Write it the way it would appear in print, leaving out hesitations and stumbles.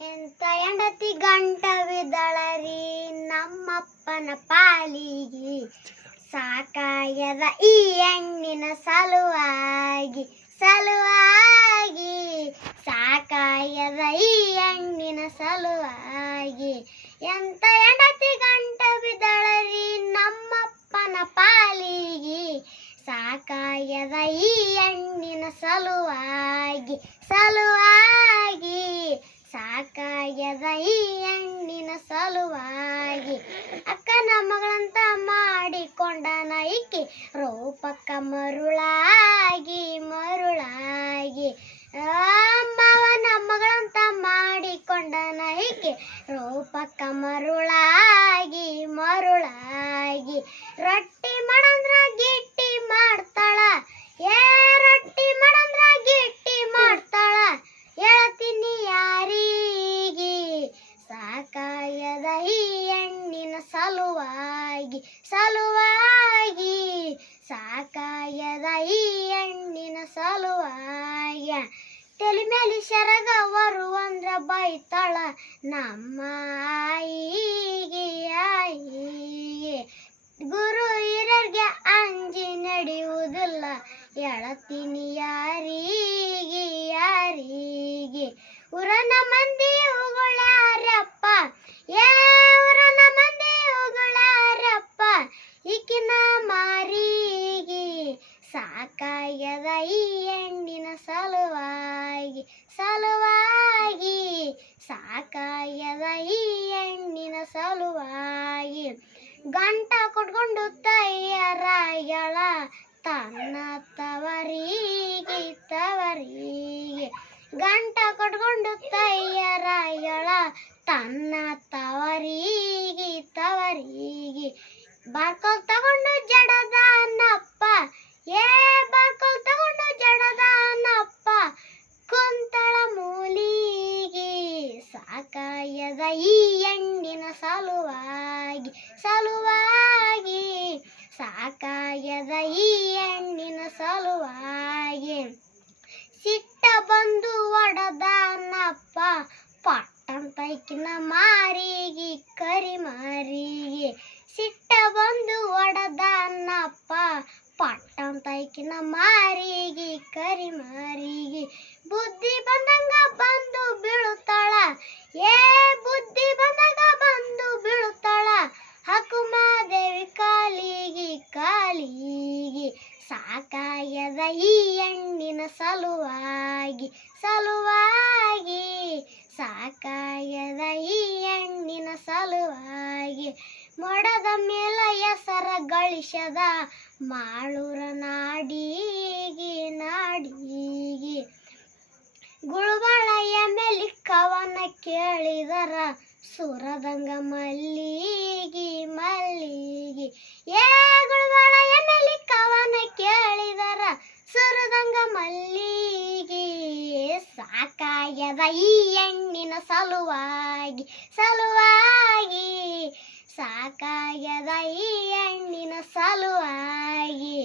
ಎಂತ ಹೆಂಡತಿ ಗಂಟವಿದಳರಿ ನಮ್ಮಪ್ಪನ ಪಾಲಿಗೆ, ಸಾಕಾಯದ ಈ ಹೆಣ್ಣಿನ ಸಲುವಾಗಿ ಸಲುವಾಗಿ, ಸಾಕಾಯದ ಈ ಹೆಣ್ಣಿನ ಸಲುವಾಗಿ. ಎಂತ ಹೆಂಡತಿ ಗಂಟವಿದಳರಿ ನಮ್ಮಪ್ಪನ ಪಾಲಿಗೆ, ಸಾಕಾಯದ ಈ ಹೆಣ್ಣಿನ ಸಲುವಾಗಿ ಸಲುವಾಗಿ, ಸಾಕಾಯದ ಈ ಹೆಣ್ಣಿನ ಸಲುವಾಗಿ. ಅಕ್ಕನ ಮಗಳಂತ ಮಾಡಿಕೊಂಡನ ಈಕೆ ರೂಪಕ್ಕ ಮರುಳಾಗಿ ಮರುಳಾಗಿ, ಮಾವನ ಮಗಳಂತ ಮಾಡಿಕೊಂಡನ ಈಕೆ ರೂಪಕ್ಕ ಮರುಳಾಗಿ ಮರುಳಾಗಿ. ರೊಟ್ಟಿ ಮಾಡಂದ್ರ ಗಿಟ್ಟಿ ಮಾಡ್ತಾಳ, ರೊಟ್ಟಿ ಮಾಡಂದ್ರ ಗಿಟ್ಟಿ ಮಾಡ್ತಾಳ, ಹೇಳ್ತೀನಿ ಯಾರಿಗೆ, ಸಾಕಾಯದ ಈ ಹೆಣ್ಣಿನ ಸಲುವಾಗಿ ಸಲುವಾಗಿ, ಸಾಕಾಯದ ಈ ಹೆಣ್ಣಿನ ಸಲುವಾಗಿ. ತಲೆ ಮೇಲೆ ಸೆರಗ ಬರುವಂದ್ರ ಬೈತಾಳ ನಮ್ಮ ಆಯಿಗೆ ಆಯಿಗೆ, ಗುರು ಹಿರಿಯರ್ಗೆ ಅಂಜಿ ನಡೆಯುವುದಿಲ್ಲ, ಹೇಳ್ತೀನಿ ಯಾರಿಗೆ ಯಾರಿಗೆ. ಊರನ ಮಂದಿ ಉಗುಳಾರಪ್ಪ, ಊರನ ಮಂದಿ ಉಗುಳಾರಪ್ಪ, ಈಕಿನ ಮಾರಿಗೆ, ಸಾಕಾಯದ ಈ ಹೆಣ್ಣಿನ ಸಲುವಾಗಿ ಸಲುವಾಗಿ, ಸಾಕಾಯದ ಈ ಹೆಣ್ಣಿನ ಸಲುವಾಗಿ. ಗಂಟ ಕೊಟ್ಕೊಂಡು ತಯ್ಯಾರಾಗ್ಯಾಳ ತನ್ನ ತವರಿಗೆ ತವರಿಗೆ, ಗಂಟ ಕೊಟ್ಕೊಂಡು ತಯ್ಯಾರಾಗ್ಯಾಳ ತನ್ನ ತವರಿಗೆ ತವರಿಗೆ. ಬಾರ್ಕೋಲ್ ತಗೊಂಡು ಜಡದಾನಪ್ಪ, ಬಾರ್ಕೋಲ್ ತಗೊಂಡು ಜಡದಾನಪ್ಪ, ಕುಂತಳ ಮೂಲಿಗೆ, ಸಾಕಾಯದ ಈ ಹೆಣ್ಣಿನ ಸಲುವಾಗಿ ಸಲುವಾಗಿ, ಸಾಕಾಯದ ಈ ಹೆಣ್ಣಿನ ಸಲುವಾಗಿ. ಸಿಟ್ಟ ಬಂದು ಒಡದಾನಪ್ಪ ಪಟ್ಟಂತೈಕಿನ ಮಾರಿಗೆ ಕರಿ ಮಾರಿಗೆ, ಸಿಟ್ಟ ಬಂದು ಒಡದಾನಪ್ಪ ಪಟ್ಟಂತೈಕಿನ ಮಾರಿಗೆ ಕರಿ ಮಾರಿಗೆ. ಬುದ್ಧಿ ಬಂದಂಗ ಬಂದು ಬೀಳುತ್ತಾಳ, ಬುದ್ಧಿ ಬಂದಾಗ ಬಂದು ಬೀಳುತ್ತಾಳ, ಹಕುಮಾದೇವಿ ಕಾಲಿಗೆ ಕಾಲಿಗೆ, ಸಾಕಾಯದ ಈ ಹೆಣ್ಣಿನ ಸಲುವಾಗಿ ಸಲುವಾಗಿ, ಸಾಕಾಯದ ಈ ಹೆಣ್ಣಿನ ಸಲುವಾಗಿ. ಮೊಡದ ಮೇಲ ಹೆಸರ ಗಳಿಸದ ಮಾಳೂರ ನಾಡಿಗೆ ನಾಡಿಗೆ, ಗುಳುಬಾಳೆಯ ಮೇಲೆ ಕವನ ಕೇಳಿದರ ಸುರದಂಗ ಮಲ್ಲಿಗೆ ಮಲ್ಲಿಗೆ, ಗುಳುಬಾಳೆಯ ಮೇಲೆ ಕವನ ಕೇಳಿದರ ಸುರದಂಗ ಮಲ್ಲಿಗೆ, ಸಾಕಾಯದ ಈ ಹೆಣ್ಣಿನ ಸಲುವಾಗಿ ಸಲುವಾಗಿ, ಸಾಕಾಯದ ಈ ಹೆಣ್ಣಿನ ಸಲುವಾಗಿ.